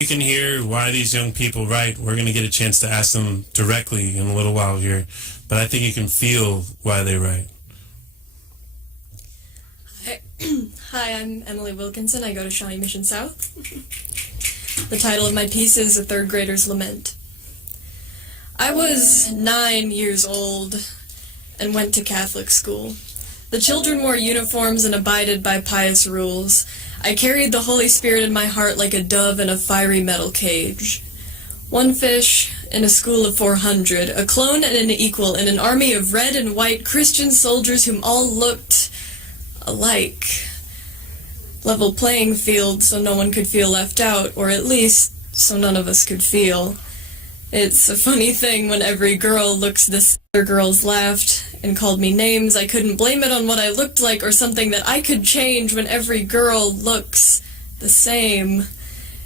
You can hear why these young people write. We're going to get a chance to ask them directly in a little while here, but I think you can feel why they write. Hi, I'm Emily Wilkinson. I go to Shawnee Mission South. The title of my piece is A Third Grader's Lament. I was 9 years old and went to Catholic school. The children wore uniforms and abided by pious rules. I carried the Holy Spirit in my heart like a dove in a fiery metal cage. One fish in a school of 400, a clone and an equal in an army of red and white Christian soldiers whom all looked alike. Level playing field so no one could feel left out, or at least so none of us could feel. It's a funny thing when every girl looks this. Other girls laughed and called me names. I couldn't blame it on what I looked like or something that I could change when every girl looks the same.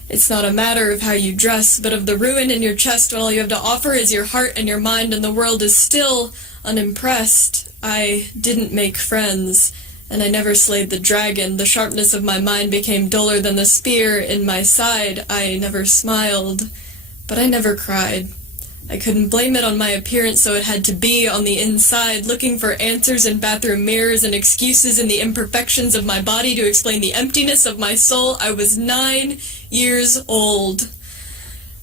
It's not a matter of how you dress, but of the ruin in your chest when all you have to offer is your heart and your mind and the world is still unimpressed. I didn't make friends, and I never slayed the dragon. The sharpness of my mind became duller than the spear in my side. I never smiled, but I never cried. I couldn't blame it on my appearance, so it had to be on the inside, looking for answers in bathroom mirrors and excuses in the imperfections of my body to explain the emptiness of my soul. I was 9 years old.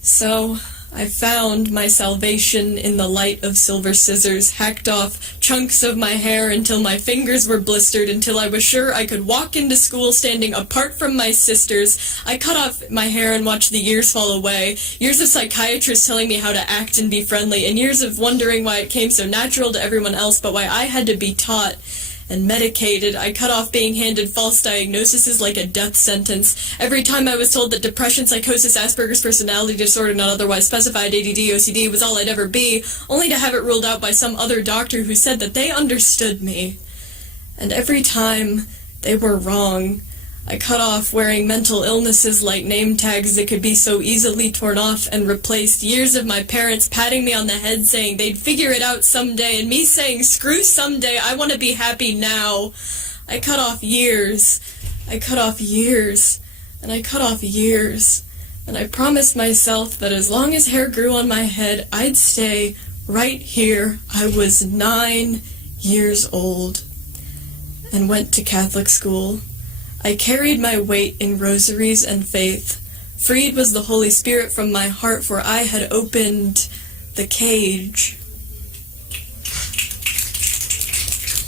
So I found my salvation in the light of silver scissors, hacked off chunks of my hair until my fingers were blistered, until I was sure I could walk into school standing apart from my sisters. I cut off my hair and watched the years fall away, years of psychiatrists telling me how to act and be friendly, and years of wondering why it came so natural to everyone else, but why I had to be taught and medicated. I cut off being handed false diagnoses like a death sentence. Every time I was told that depression, psychosis, Asperger's personality disorder, not otherwise specified, ADD, OCD, was all I'd ever be, only to have it ruled out by some other doctor who said that they understood me. And every time they were wrong. I cut off wearing mental illnesses like name tags that could be so easily torn off and replaced. Years of my parents patting me on the head saying they'd figure it out someday, and me saying, screw someday, I want to be happy now. I cut off years. I cut off years. And I cut off years. And I promised myself that as long as hair grew on my head, I'd stay right here. I was 9 years old and went to Catholic school. I carried my weight in rosaries and faith. Freed was the Holy Spirit from my heart, for I had opened the cage.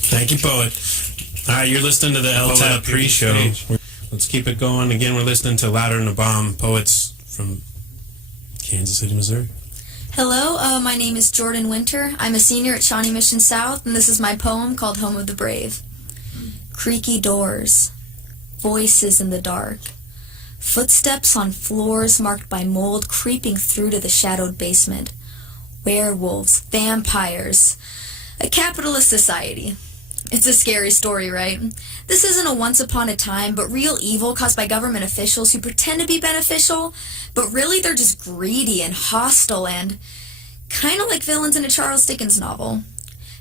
Thank you, poet. All right, you're listening to the at&t pre-show. Let's keep it going. Again, we're listening to Louder Than a Bomb, poets from Kansas City, Missouri. Hello, my name is Jordan Winter. I'm a senior at Shawnee Mission South, and this is my poem called Home of the Brave. Creaky doors. Voices in the dark. Footsteps on floors marked by mold creeping through to the shadowed basement. Werewolves, vampires, a capitalist society. It's a scary story, right? This isn't a once upon a time, but real evil caused by government officials who pretend to be beneficial, but really they're just greedy and hostile and kind of like villains in a Charles Dickens novel.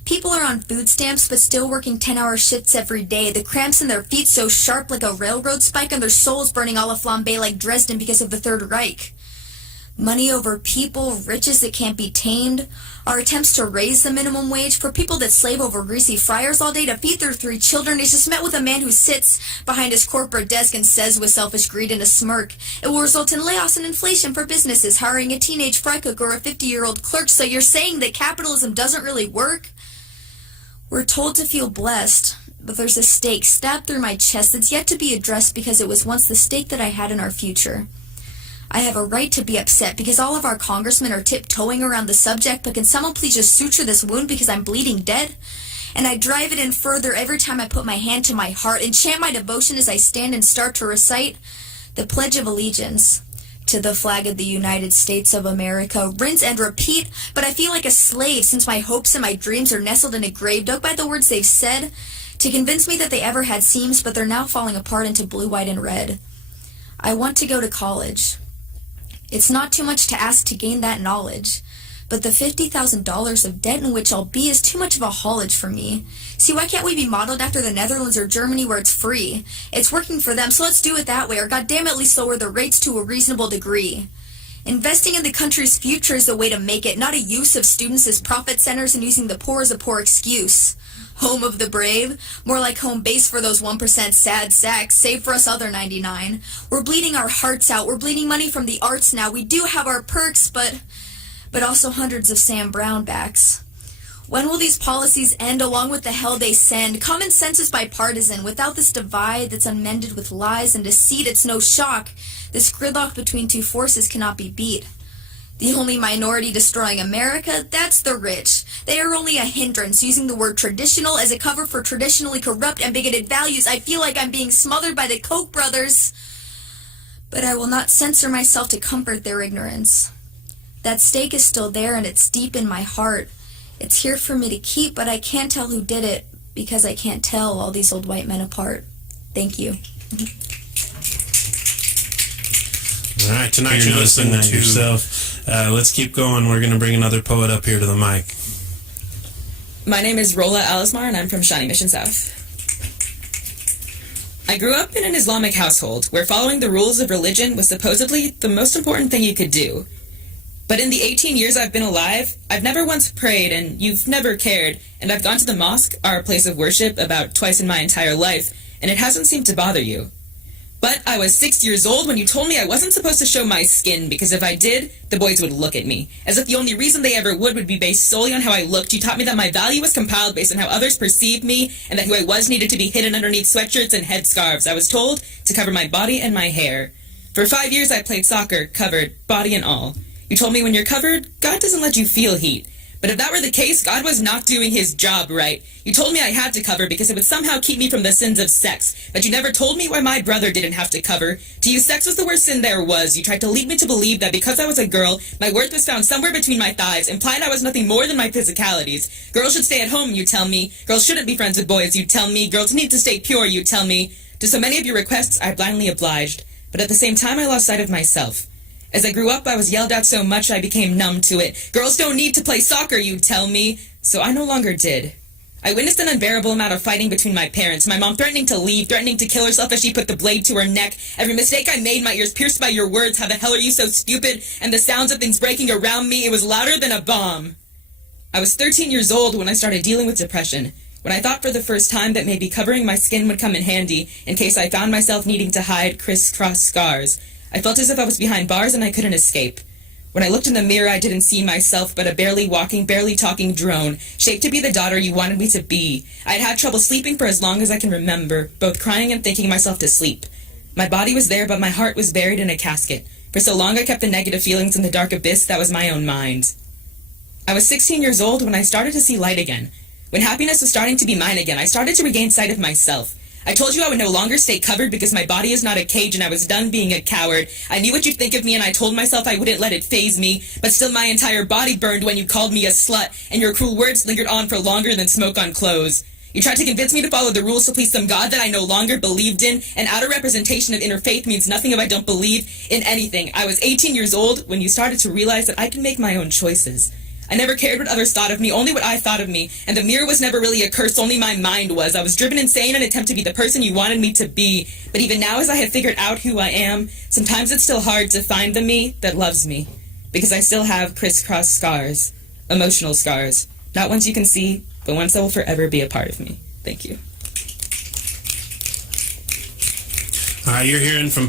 People are on food stamps but still working 10-hour shifts every day. The cramps in their feet so sharp like a railroad spike, and their souls burning a la flambe like Dresden because of the Third Reich. Money over people, riches that can't be tamed. Our attempts to raise the minimum wage for people that slave over greasy fryers all day to feed their 3 children is just met with a man who sits behind his corporate desk and says with selfish greed and a smirk, it will result in layoffs and inflation for businesses hiring a teenage fry cook or a 50-year-old clerk. So you're saying that capitalism doesn't really work? We're told to feel blessed, but there's a stake stabbed through my chest that's yet to be addressed because it was once the stake that I had in our future. I have a right to be upset because all of our congressmen are tiptoeing around the subject, but can someone please just suture this wound because I'm bleeding dead? And I drive it in further every time I put my hand to my heart and chant my devotion as I stand and start to recite the Pledge of Allegiance to the flag of the United States of America. Rinse and repeat, but I feel like a slave since my hopes and my dreams are nestled in a grave dug by the words they've said to convince me that they ever had seams, but they're now falling apart into blue, white, and red. I want to go to college. It's not too much to ask to gain that knowledge, But the $50,000 of debt in which I'll be is too much of a haulage for me. See, why can't we be modeled after the Netherlands or Germany where it's free? It's working for them, so let's do it that way, or goddamn at least lower the rates to a reasonable degree. Investing in the country's future is the way to make it, not a use of students as profit centers and using the poor as a poor excuse. Home of the brave? More like home base for those 1% sad sacks, save for us other 99. We're bleeding our hearts out. We're bleeding money from the arts now. We do have our perks, but also hundreds of Sam Brownbacks. When will these policies end along with the hell they send? Common sense is bipartisan. Without this divide that's unmended with lies and deceit, it's no shock. This gridlock between two forces cannot be beat. The only minority destroying America, that's the rich. They are only a hindrance, using the word traditional as a cover for traditionally corrupt and bigoted values. I feel like I'm being smothered by the Koch brothers. But I will not censor myself to comfort their ignorance. That stake is still there, and it's deep in my heart. It's here for me to keep, but I can't tell who did it because I can't tell all these old white men apart. Thank you. All right, tonight you're listening to yourself. Let's keep going. We're going to bring another poet up here to the mic. My name is Rola Alismar, and I'm from Shawnee Mission South. I grew up in an Islamic household where following the rules of religion was supposedly the most important thing you could do. But in the 18 years I've been alive, I've never once prayed, and you've never cared, and I've gone to the mosque, our place of worship, about twice in my entire life, and it hasn't seemed to bother you. But I was 6 years old when you told me I wasn't supposed to show my skin, because if I did, the boys would look at me, as if the only reason they ever would be based solely on how I looked. You taught me that my value was compiled based on how others perceived me, and that who I was needed to be hidden underneath sweatshirts and headscarves. I was told to cover my body and my hair. For 5 years I played soccer, covered, body and all. You told me when you're covered, God doesn't let you feel heat. But if that were the case, God was not doing his job right. You told me I had to cover because it would somehow keep me from the sins of sex. But you never told me why my brother didn't have to cover. To you, sex was the worst sin there was. You tried to lead me to believe that because I was a girl, my worth was found somewhere between my thighs, implied I was nothing more than my physicalities. Girls should stay at home, you tell me. Girls shouldn't be friends with boys, you tell me. Girls need to stay pure, you tell me. To so many of your requests, I blindly obliged. But at the same time, I lost sight of myself. As I grew up, I was yelled at so much I became numb to it. Girls don't need to play soccer, you'd tell me. So I no longer did. I witnessed an unbearable amount of fighting between my parents. My mom threatening to leave, threatening to kill herself as she put the blade to her neck. Every mistake I made, my ears pierced by your words. How the hell are you so stupid? And the sounds of things breaking around me, it was louder than a bomb. I was 13 years old when I started dealing with depression. When I thought for the first time that maybe covering my skin would come in handy in case I found myself needing to hide crisscross scars. I felt as if I was behind bars and I couldn't escape. When I looked in the mirror, I didn't see myself but a barely walking, barely talking drone, shaped to be the daughter you wanted me to be. I had had trouble sleeping for as long as I can remember, both crying and thinking myself to sleep. My body was there, but my heart was buried in a casket. For so long I kept the negative feelings in the dark abyss that was my own mind. I was 16 years old when I started to see light again. When happiness was starting to be mine again, I started to regain sight of myself. I told you I would no longer stay covered because my body is not a cage and I was done being a coward. I knew what you'd think of me and I told myself I wouldn't let it faze me, but still my entire body burned when you called me a slut, and your cruel words lingered on for longer than smoke on clothes. You tried to convince me to follow the rules to please some god that I no longer believed in. An outer representation of inner faith means nothing if I don't believe in anything. I was 18 years old when you started to realize that I can make my own choices. I never cared what others thought of me, only what I thought of me. And the mirror was never really a curse, only my mind was. I was driven insane in an attempt to be the person you wanted me to be. But even now, as I have figured out who I am, sometimes it's still hard to find the me that loves me. Because I still have crisscross scars. Emotional scars. Not ones you can see, but ones that will forever be a part of me. Thank you. You're hearing from